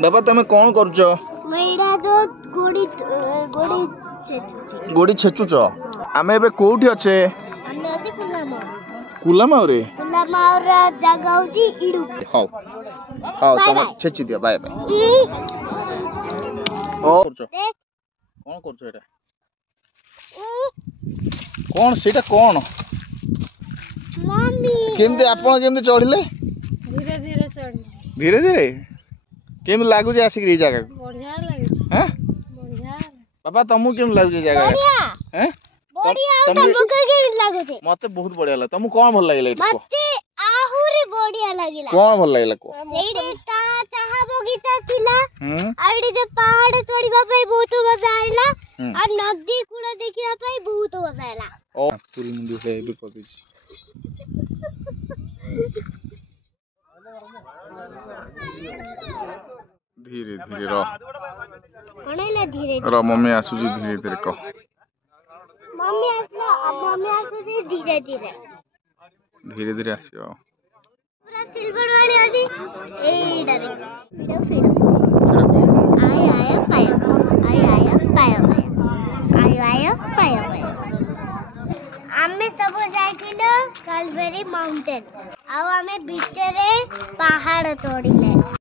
बाबा तुम कौन करुच गोड़ी छेचुच आम ए कौटी अच्छे कुलामाऊ रे हाँ हाँ तुम छेची दियो बाय बाय कौन कर कौन सेटा कौन केमती आपण केमती चढ़िले धीरे धीरे चढ़ धीरे धीरे केम लागु जे आसिक रे जगह बढ़िया लागे हैं बढ़िया पापा तुमको केम लागु जे जगह हैं बढ़िया तुमको के लागो छे मते बहुत बढ़िया लागला तुमको कौन भल लागले मते आहुरी बढ़िया लागिला कौन भल लागला को एडे ता चाहा बगीचा थिला आइडे जे पहाड़ चढ़िबा पई बहुत मजा आइला और नदी कूड़ा देखिबा पई बहुत मजा आइला ओ पूरी मुंडी से भी कर दी धीरे धीरे कणैला धीरे रो मम्मी आसुजी धीरे धीरे कह मम्मी आसला अब मम्मी आसुजी धीरे धीरे धीरे धीरे आसियो पूरा सिल्वर वाली आजी एडा रे फिडो सेटा कौन आय आय पायो आय आय पायो आमे सब जाइथिलो कालबेरी माउंटेन आ आमे भितरे पहाड़ चढ़िले।